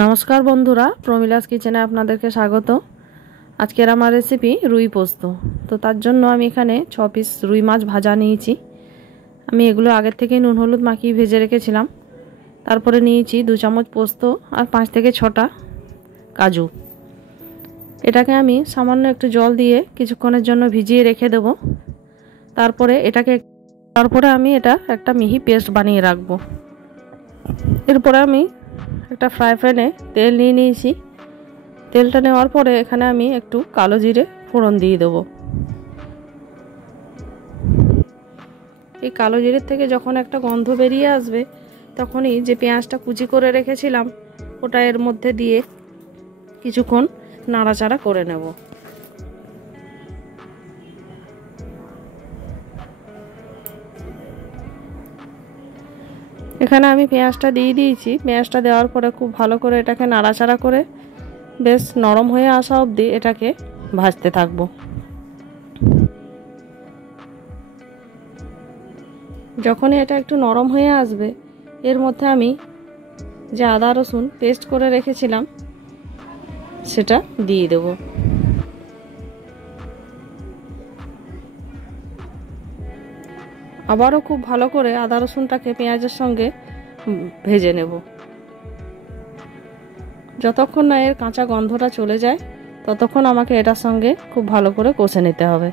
নমস্কার বন্ধুরা, প্রমিলাস কিচেনে আপনাদেরকে স্বাগত। আজকের আমার রেসিপি রুই পোস্ত। তো তার জন্য আমি এখানে 6 পিস রুই মাছ ভাজা নিয়েছি। আমি এগুলো আগের থেকে নুন হলুদ মাখিয়ে ভেজে রেখেছিলাম। তারপরে নিয়েছি 2 চামচ পোস্ত আর 5 থেকে 6টা কাজু। এটাকে আমি সামান্য একটু জল দিয়ে কিছুক্ষণের জন্য ভিজিয়ে রেখে দেব। তারপরে আমি এটা একটা মিহি পেস্ট বানিয়ে রাখবো। এরপরে আমি একটা ফ্রাই প্যানে তেল নিয়ে নিয়েছি। তেলটা নেওয়ার পরে এখানে আমি একটু কালো জিরে ফোড়ন দিয়ে দেবো। এই কালো জিরের থেকে যখন একটা গন্ধ বেরিয়ে আসবে, তখনই যে পেঁয়াজটা কুচি করে রেখেছিলাম ওটা এর মধ্যে দিয়ে কিছুক্ষণ নাড়াচাড়া করে নেব। এখানে আমি পেঁয়াজটা দিয়ে দিয়েছি। পেঁয়াজটা দেওয়ার পরে খুব ভালো করে এটাকে নাড়াচাড়া করে বেশ নরম হয়ে আসা অবধি এটাকে ভাজতে থাকবো। যখনই এটা একটু নরম হয়ে আসবে, এর মধ্যে আমি যে আদা রসুন পেস্ট করে রেখেছিলাম সেটা দিয়ে দেব। আবারও খুব ভালো করে আদা রসুনটাকে পেঁয়াজের সঙ্গে ভেজে নেব। যতক্ষণ না এর কাঁচা গন্ধটা চলে যায় ততক্ষণ আমাকে এটার সঙ্গে খুব ভালো করে কষে নিতে হবে।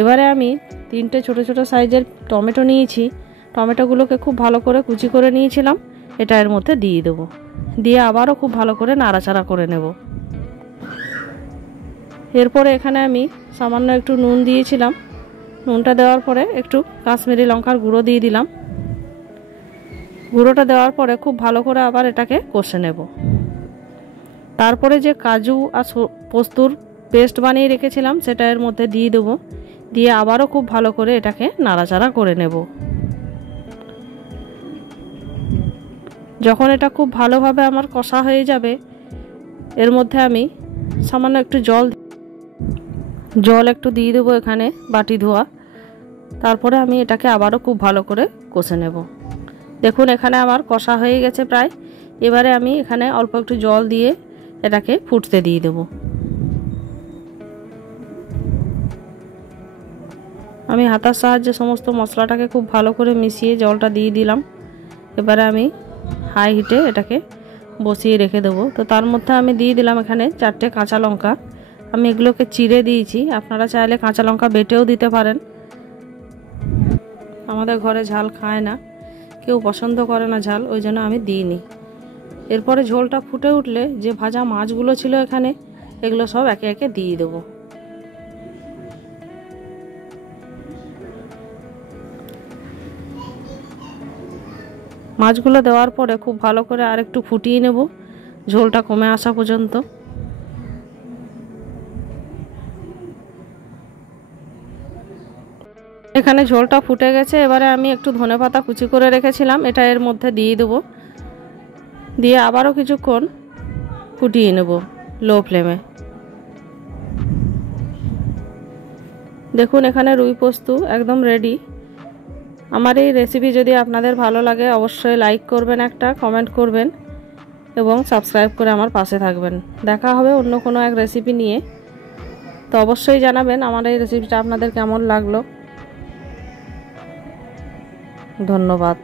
এবারে আমি 3টে ছোট ছোট সাইজের টমেটো নিয়েছি। টমেটোগুলোকে খুব ভালো করে কুচি করে নিয়েছিলাম, এটা এর মধ্যে দিয়ে দেব। দিয়ে আবারও খুব ভালো করে নাড়াচাড়া করে নেব। এরপরে এখানে আমি সামান্য একটু নুন দিয়েছিলাম। নুনটা দেওয়ার পরে একটু কাশ্মীরি লঙ্কার গুঁড়ো দিয়ে দিলাম। গুঁড়োটা দেওয়ার পরে খুব ভালো করে আবার এটাকে কষে নেব। তারপরে যে কাজু আর পোস্তর পেস্ট বানিয়ে রেখেছিলাম সেটা এর মধ্যে দিয়ে দেব। দিয়ে আবারও খুব ভালো করে এটাকে নাড়াচাড়া করে নেব। যখন এটা খুব ভালোভাবে আমার কষা হয়ে যাবে, এর মধ্যে আমি সামান্য একটু জল একটু দিয়ে দেবো এখানে বাটি ধোয়া। তারপরে আমি এটাকে আবারও খুব ভালো করে কষে নেব। দেখুন এখানে আমার কষা হয়ে গেছে প্রায়। এবারে আমি এখানে অল্প একটু জল দিয়ে এটাকে ফুটতে দিয়ে দেব। আমি হাতার সাহায্যে সমস্ত মশলাটাকে খুব ভালো করে মিশিয়ে জলটা দিয়ে দিলাম। এবারে আমি হাই হিটে এটাকে বসিয়ে রেখে দেবো। তো তার মধ্যে আমি দিয়ে দিলাম এখানে 4টে কাঁচা লঙ্কা। আমি এগুলোকে চিড়ে দিয়েছি, আপনারা চাইলে কাঁচা লঙ্কা বেটেও দিতে পারেন। আমাদের ঘরে ঝাল খায় না, কেউ পছন্দ করে না ঝাল, ওই জন্য আমি দিইনি। এরপরে ঝোলটা ফুটে উঠলে যে ভাজা মাছগুলো ছিল এখানে, এগুলো সব একে একে দিয়ে দেবো। মাছগুলো দেওয়ার পরে খুব ভালো করে আর একটু ফুটিয়ে নেব, ঝোলটা কমে আসা পর্যন্ত। এখানে ঝোলটা ফুটে গেছে। এবারে আমি একটু ধনেপাতা কুচি করে রেখেছিলাম, এটা এর মধ্যে দিয়ে দেবো। দিয়ে আবারও কিছুক্ষণ ফুটিয়ে নেব লো ফ্লেমে। দেখুন এখানে রুই পোস্ত একদম রেডি। আমার এই রেসিপি যদি আপনাদের ভালো লাগে অবশ্যই লাইক করবেন, একটা কমেন্ট করবেন এবং সাবস্ক্রাইব করে আমার পাশে থাকবেন। দেখা হবে অন্য কোনো এক রেসিপি নিয়ে। তো অবশ্যই জানাবেন আমার এই রেসিপিটা আপনাদের কেমন লাগলো। ধন্যবাদ।